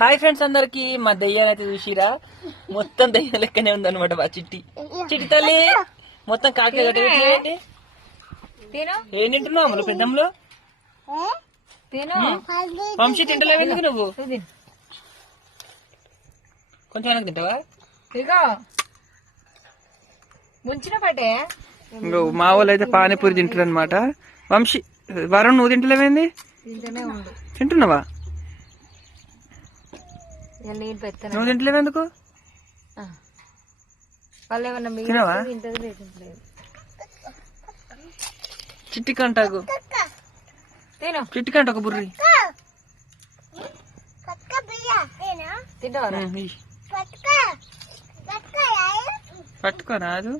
Hi friends అందరికి మా దయ్యాన్ని అయితే చూసిరా మొత్తం దయ్యం లెక్కనే ఉందన్నమాట మా చిట్టి చిట్టి తల్లి మొత్తం కాకి ఏంటి ఏం తింటున్నావు అమ్మలు పెద్దంలో వంశీ తింటలేవు ఎందుకు నువ్వు కొంచెం వెనక్కి తింటావా ముంచిన పట్టే మా వాళ్ళు అయితే పానీపూరి తింటారు అనమాట. వంశీ వరుణ్ నువ్వు తింటలేవేంది తింటున్నావా నువ్వు తింటలేవు ఎందుకు తినవా చిట్టి కంటాకు చిట్టి కంట ఒక బుర్రి పట్టుకోరాదు